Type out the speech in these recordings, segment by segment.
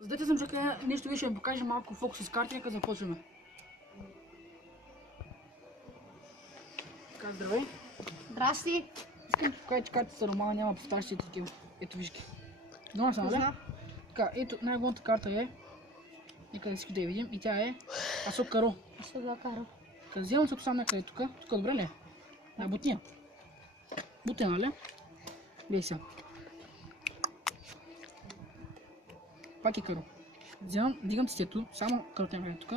Здайте съм човека, нещо вие ще ми покажа малко фокус с карти, нека започваме. Така, здравей. Здрасти. Искам да покажа, че картите са нормални, няма повтарящи такива. Ето вижки. Дома са, нали? Така, ето най-голямата карта е. Нека да всички да я видим. И тя е Асок Каро. Асок Каро. Като вземам се сам някъде тук. Тук добре ли е? На бутния. Бутен, нали? Гледай сега. Пак е каро. Вземам, дигам цветето, само карото някъде тук.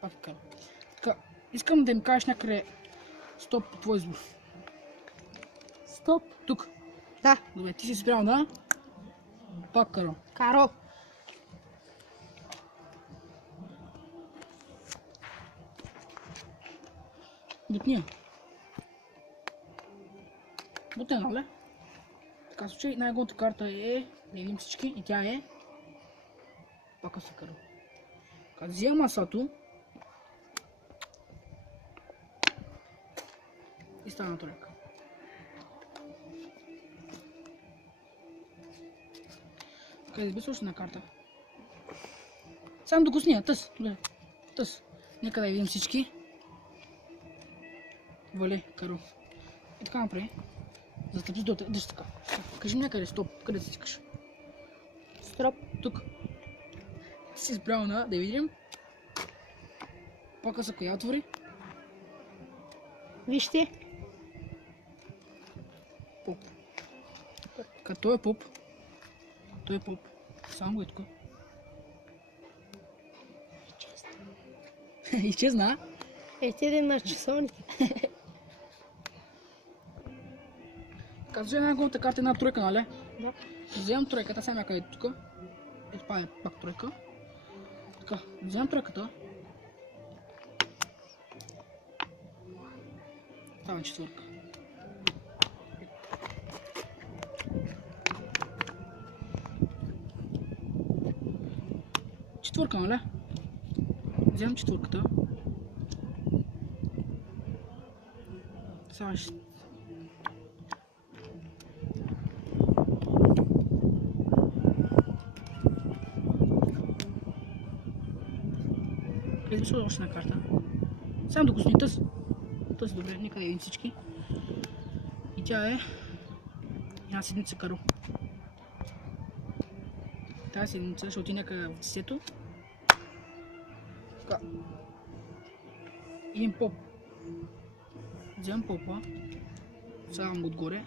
Пак е каро. Така, искам да ми кажеш някъде стоп по твой избор. Стоп. Тук. Да. Добре, ти си спрял на пак каро. Каро. Бутния. Бутен, нали? Така, в случай най-голямата карта е, да видим всички, и тя е пак Асок Каро. Като вземам масато и стана на тройка. Така, избира още една карта. Само докосния, тъс. Тъс. Нека да видим всички. Вале, каро. И така направи. Застъпи до дъжд така. Кажи ми някъде стоп. Къде се стикаш? Строп. Тук. Си спрял на, да видим. Пак Асок я отвори. Вижте. Поп. Като той е поп. Той е поп. Само го е тук. Изчезна. Ете на часовника. Казвай най-голямата карта е една тройка, нали? Да. Вземам тройката, сега някъде тук. Ето това е пак тройка. Така, вземам тройката. Това е четвърка. Четвърка, нали? Вземам четвърката. Сега ще... Измисля още една карта. Само докосни тъс. Тъс, добре, нека да видим всички. И тя е една седмица каро. Тази седмица ще отиде някъде в десето. Така. Един поп. Вземам попа. Слагам го отгоре.